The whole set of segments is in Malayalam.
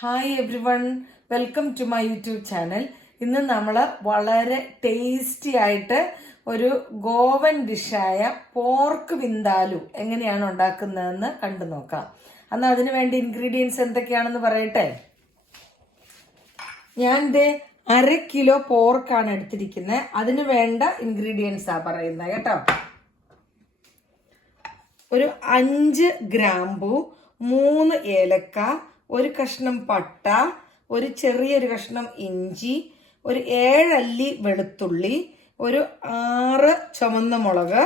Hi everyone welcome to my YouTube channel ഇന്ന് നമ്മൾ വളരെ ടേസ്റ്റി ആയിട്ട് ഒരു ഗോവൻ ഡിഷായ പോർക്ക് വിന്താലു എങ്ങനെയാണ് ഉണ്ടാക്കുന്നതെന്ന് കണ്ടു നോക്കാം. അന്ന് അതിനു വേണ്ടി ഇൻഗ്രീഡിയൻസ് എന്തൊക്കെയാണെന്ന് പറയട്ടെ? ഞാൻ അര കിലോ പോർക്കാണ് എടുത്തിരിക്കുന്നത് അതിനു വേണ്ട ഇൻഗ്രീഡിയൻസ് ആ പറയുന്നത് കേട്ടോ. ഒരു അഞ്ച് ഗ്രാമ്പു മൂന്ന് ഏലക്ക ഒരു കഷ്ണം പട്ട ഒരു ചെറിയൊരു കഷ്ണം ഇഞ്ചി ഒരു ഏഴല്ലി വെളുത്തുള്ളി ഒരു ആറ് ചുമന്ന മുളക്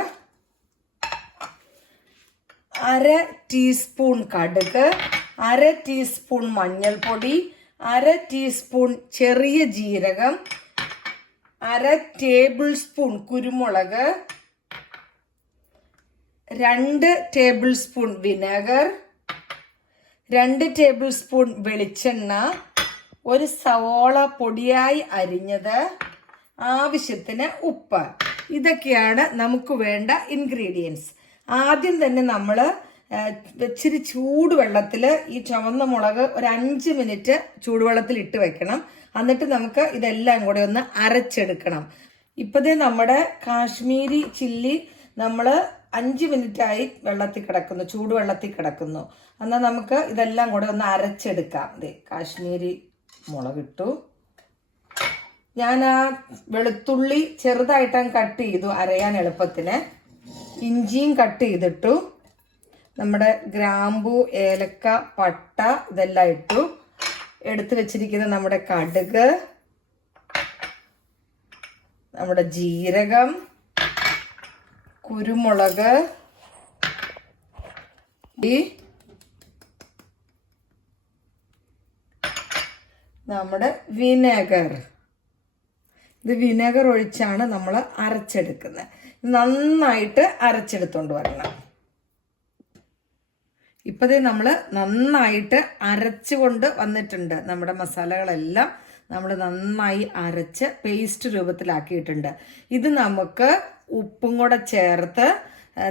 അര ടീസ്പൂൺ കടുക് അര ടീസ്പൂൺ മഞ്ഞൾപ്പൊടി അര ടീസ്പൂൺ ചെറിയ ജീരകം അര ടേബിൾ സ്പൂൺ കുരുമുളക് രണ്ട് ടേബിൾ സ്പൂൺ വിനെഗർ രണ്ട് ടേബിൾ സ്പൂൺ വെളിച്ചെണ്ണ ഒരു സവോള പൊടിയായി അരിഞ്ഞത് ആവശ്യത്തിന് ഉപ്പ്. ഇതൊക്കെയാണ് നമുക്ക് വേണ്ട ഇൻഗ്രീഡിയൻസ് ആദ്യം തന്നെ നമ്മൾ ഇച്ചിരി ചൂടുവെള്ളത്തിൽ ഈ ചുവന്ന മുളക് ഒരു അഞ്ച് മിനിറ്റ് ചൂടുവെള്ളത്തിൽ ഇട്ട് വെക്കണം. എന്നിട്ട് നമുക്ക് ഇതെല്ലാം കൂടെ ഒന്ന് അരച്ചെടുക്കണം. ഇപ്പോഴത്തെ നമ്മുടെ കാശ്മീരി ചില്ലി നമ്മൾ അഞ്ച് മിനിറ്റായി വെള്ളത്തിൽ കിടക്കുന്നു ചൂടുവെള്ളത്തിൽ കിടക്കുന്നു. എന്നാൽ നമുക്ക് ഇതെല്ലാം കൂടെ ഒന്ന് അരച്ചെടുക്കാം. ദേ കാശ്മീരി മുളകിട്ടു. ഞാൻ ആ വെളുത്തുള്ളി ചെറുതായിട്ടാണ് കട്ട് ചെയ്തു അരയാൻ എളുപ്പത്തിന്. ഇഞ്ചിയും കട്ട് ചെയ്തിട്ടു. നമ്മുടെ ഗ്രാമ്പു ഏലക്ക പട്ട ഇതെല്ലാം ഇട്ടു. എടുത്തു വെച്ചിരിക്കുന്ന നമ്മുടെ കടുക് നമ്മുടെ ജീരകം കുരുമുളക് ഈ നമ്മുടെ വിനേഗർ. ഇത് വിനേഗർ ഒഴിച്ചാണ് നമ്മൾ അരച്ചെടുക്കുന്നത്. നന്നായിട്ട് അരച്ചെടുത്തോണ്ട് വരണം. ഇപ്പതേ നമ്മൾ നന്നായിട്ട് അരച്ചുകൊണ്ട് വന്നിട്ടുണ്ട് നമ്മുടെ മസാലകളെല്ലാം. നമ്മൾ നന്നായി അരച്ച് പേസ്റ്റ് രൂപത്തിലാക്കിയിട്ടുണ്ട്. ഇത് നമുക്ക് ഉപ്പും കൂടെ ചേർത്ത്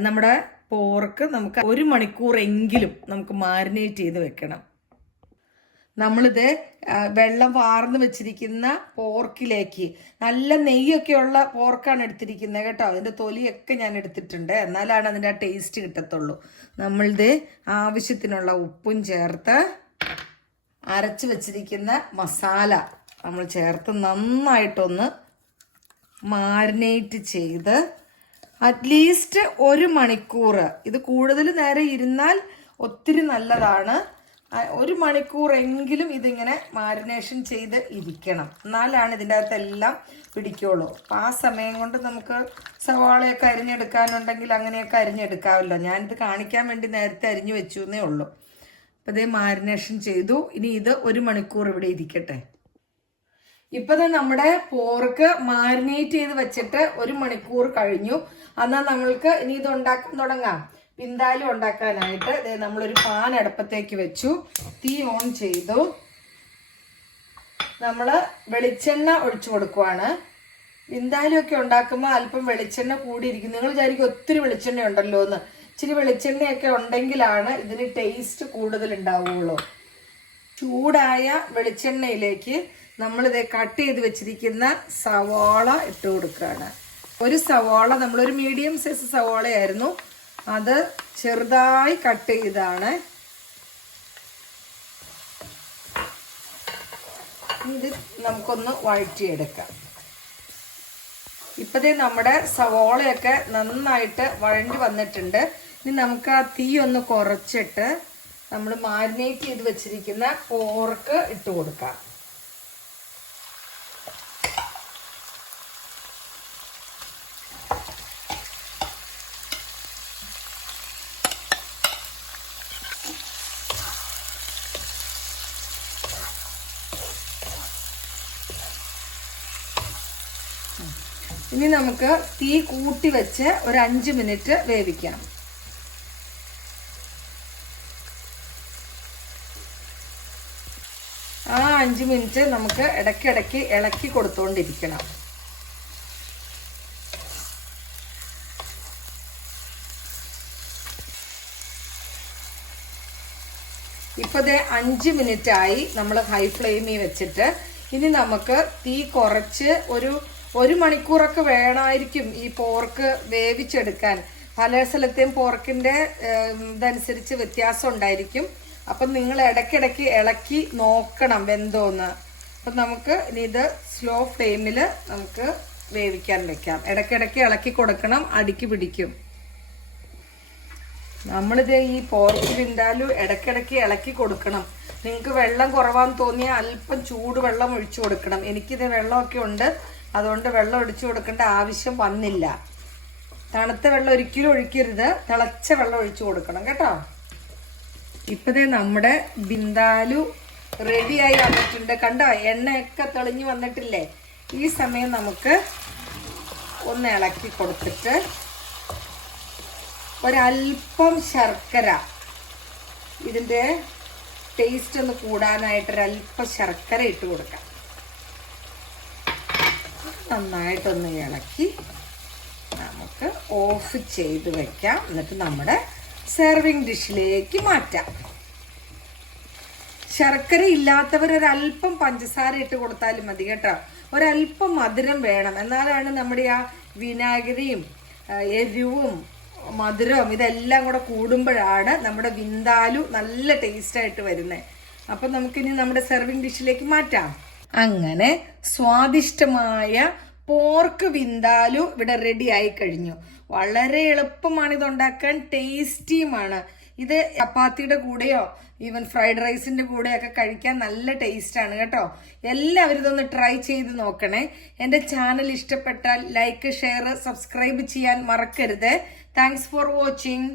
നമ്മുടെ പോർക്ക് നമുക്ക് ഒരു മണിക്കൂറെങ്കിലും നമുക്ക് മാരിനേറ്റ് ചെയ്ത് വെക്കണം. നമ്മളിത് വെള്ളം വാർന്ന് വെച്ചിരിക്കുന്ന പോർക്കിലേക്ക് നല്ല നെയ്യൊക്കെ ഉള്ള പോർക്കാണ് എടുത്തിരിക്കുന്നത് കേട്ടോ. അതിന്റെ തൊലിയൊക്കെ ഞാൻ എടുത്തിട്ടുണ്ട്. എന്നാലാണ് അതിന്റെ ആ ടേസ്റ്റ് കിട്ടത്തുള്ളൂ. നമ്മളിത് ആവശ്യത്തിനുള്ള ഉപ്പും ചേർത്ത് അരച്ച് വെച്ചിരിക്കുന്ന മസാല നമ്മൾ ചേർത്ത് നന്നായിട്ടൊന്ന് മാരിനേറ്റ് ചെയ്ത് അറ്റ്ലീസ്റ്റ് ഒരു മണിക്കൂർ. ഇത് കൂടുതൽ നേരം ഇരുന്നാൽ ഒത്തിരി നല്ലതാണ്. ഒരു മണിക്കൂറെങ്കിലും ഇതിങ്ങനെ മാരിനേഷൻ ചെയ്ത് ഇരിക്കണം. എന്നാലാണ് ഇതിന്റെ അകത്തെല്ലാം പിടിക്കുള്ളൂ. അപ്പം ആ സമയം കൊണ്ട് നമുക്ക് സവാളയൊക്കെ അരിഞ്ഞെടുക്കാനുണ്ടെങ്കിൽ അങ്ങനെയൊക്കെ അരിഞ്ഞെടുക്കാമല്ലോ. ഞാനിത് കാണിക്കാൻ വേണ്ടി നേരത്തെ അരിഞ്ഞു വെച്ചു എന്നേ ഉള്ളൂ. അപ്പം ഇതേ മാരിനേഷൻ ചെയ്തു. ഇനി ഇത് ഒരു മണിക്കൂർ ഇവിടെ ഇരിക്കട്ടെ. ഇപ്പൊ നമ്മുടെ പോർക്ക് മാരിനേറ്റ് ചെയ്ത് വെച്ചിട്ട് ഒരു മണിക്കൂർ കഴിഞ്ഞു. എന്നാൽ നമ്മൾക്ക് ഇനി ഇത് ഉണ്ടാക്കാൻ തുടങ്ങാം. പിന്താലി ഉണ്ടാക്കാനായിട്ട് നമ്മളൊരു പാൻ അടുപ്പത്തേക്ക് വെച്ചു. തീ ഓൺ ചെയ്തു. നമ്മൾ വെളിച്ചെണ്ണ ഒഴിച്ചു കൊടുക്കുവാണ്. പിന്താലിയൊക്കെ ഉണ്ടാക്കുമ്പോൾ അല്പം വെളിച്ചെണ്ണ കൂടിയിരിക്കും നിങ്ങൾ വിചാരിക്കും ഒത്തിരി വെളിച്ചെണ്ണ ഉണ്ടല്ലോ എന്ന് ഇച്ചിരി വെളിച്ചെണ്ണയൊക്കെ ഉണ്ടെങ്കിലാണ് ഇതിന് ടേസ്റ്റ് കൂടുതൽ ഉണ്ടാവുകയുള്ളൂ ചൂടായ വെളിച്ചെണ്ണയിലേക്ക് നമ്മളിത് കട്ട് ചെയ്ത് വെച്ചിരിക്കുന്ന സവാള ഇട്ട് കൊടുക്കുകയാണ്. ഒരു സവാള നമ്മളൊരു മീഡിയം സൈസ് സവാളയായിരുന്നു. അത് ചെറുതായി കട്ട് ചെയ്താണ്. ഇത് നമുക്കൊന്ന് വഴറ്റിയെടുക്കാം. ഇപ്പതേ നമ്മുടെ സവോളയൊക്കെ നന്നായിട്ട് വഴണ്ടി വന്നിട്ടുണ്ട്. ഇനി നമുക്ക് ആ തീ ഒന്ന് കുറച്ചിട്ട് നമ്മൾ മാരിനേറ്റ് ചെയ്ത് വെച്ചിരിക്കുന്ന പോർക്ക് ഇട്ട് കൊടുക്കാം. ഇനി നമുക്ക് തീ കൂട്ടി വെച്ച് ഒരു അഞ്ച് മിനിറ്റ് വേവിക്കാം ആ അഞ്ച് മിനിറ്റ് നമുക്ക് ഇടയ്ക്കിടയ്ക്ക് ഇളക്കി കൊടുത്തുകൊണ്ടിരിക്കണം ഇപ്പൊ ദേ അഞ്ച് മിനിറ്റ് ആയി നമ്മൾ ഹൈ ഫ്ലെയിമിൽ വെച്ചിട്ട്. ഇനി നമുക്ക് തീ കുറച്ച് ഒരു ഒരു മണിക്കൂറൊക്കെ വേണമായിരിക്കും ഈ പോർക്ക് വേവിച്ചെടുക്കാൻ. പല സ്ഥലത്തെയും പോർക്കിന്റെ ഇതനുസരിച്ച് വ്യത്യാസം ഉണ്ടായിരിക്കും. അപ്പം നിങ്ങൾ ഇടയ്ക്കിടയ്ക്ക് ഇളക്കി നോക്കണം വെന്തോന്ന്. അപ്പം നമുക്ക് ഇനി ഇത് സ്ലോ ഫ്ലെയിമിൽ നമുക്ക് വേവിക്കാൻ വെക്കാം. ഇടയ്ക്കിടയ്ക്ക് ഇളക്കി കൊടുക്കണം അടിക്ക് പിടിക്കും. നമ്മളിത് ഈ പോർക്ക് വിണ്ടാലും ഇടയ്ക്കിടയ്ക്ക് ഇളക്കി കൊടുക്കണം. നിങ്ങൾക്ക് വെള്ളം കുറവാന്ന് തോന്നിയാൽ അല്പം ചൂട് വെള്ളം ഒഴിച്ചു കൊടുക്കണം. എനിക്കിത് വെള്ളമൊക്കെ ഉണ്ട്. അതുകൊണ്ട് വെള്ളം ഒഴിച്ചു കൊടുക്കേണ്ട ആവശ്യം വന്നില്ല. തണുത്ത വെള്ളം ഒരിക്കലും ഒഴിക്കരുത്. തിളച്ച വെള്ളം ഒഴിച്ചു കൊടുക്കണം. കേട്ടോ? ഇപ്പതേ നമ്മുടെ ബിന്ദാലു റെഡിയായി വന്നിട്ടുണ്ട്. കണ്ടോ? എണ്ണയൊക്കെ തെളിഞ്ഞു വന്നിട്ടില്ലേ? ഈ സമയം നമുക്ക് ഒന്ന് ഇളക്കി കൊടുത്തിട്ട് ഒരല്പം ശർക്കര. ഇതിന്റെ ടേസ്റ്റ് ഒന്ന് കൂടാനായിട്ട് ഒരല്പം ശർക്കര ഇട്ട് കൊടുക്കാം. നന്നായിട്ടൊന്ന് ഇളക്കി നമുക്ക് ഓഫ് ചെയ്ത് വെക്കാം. എന്നിട്ട് നമ്മുടെ സെർവിങ് ഡിഷിലേക്ക് മാറ്റാം. ശർക്കര ഇല്ലാത്തവർ ഒരല്പം പഞ്ചസാര ഇട്ട് കൊടുത്താലും മതി കേട്ടോ. ഒരല്പം മധുരം വേണം. എന്നാലാണ് നമ്മുടെ ആ വിനാഗിരിയും എരിവും മധുരവും ഇതെല്ലാം കൂടെ കൂടുമ്പോഴാണ് നമ്മുടെ വിന്താലു നല്ല ടേസ്റ്റായിട്ട് വരുന്നത് അപ്പം നമുക്കിനി നമ്മുടെ സെർവിങ് ഡിഷിലേക്ക് മാറ്റാം. അങ്ങനെ സ്വാദിഷ്ടമായ പോർക്ക് വിന്താലു ഇവിടെ റെഡി ആയി കഴിഞ്ഞു. വളരെ എളുപ്പമാണ് ഇത് ഉണ്ടാക്കാൻ ടേസ്റ്റിയുമാണ്. ഇത് ചപ്പാത്തിയുടെ കൂടെയോ ഈവൻ ഫ്രൈഡ് റൈസിന്റെ കൂടെയൊക്കെ കഴിക്കാൻ നല്ല ടേസ്റ്റ് ആണ് കേട്ടോ. എല്ലാവരും ഇതൊന്ന് ട്രൈ ചെയ്ത് നോക്കണേ. എന്റെ ചാനൽ ഇഷ്ടപ്പെട്ടാൽ ലൈക്ക് ഷെയർ സബ്സ്ക്രൈബ് ചെയ്യാൻ മറക്കരുത്. Thanks for watching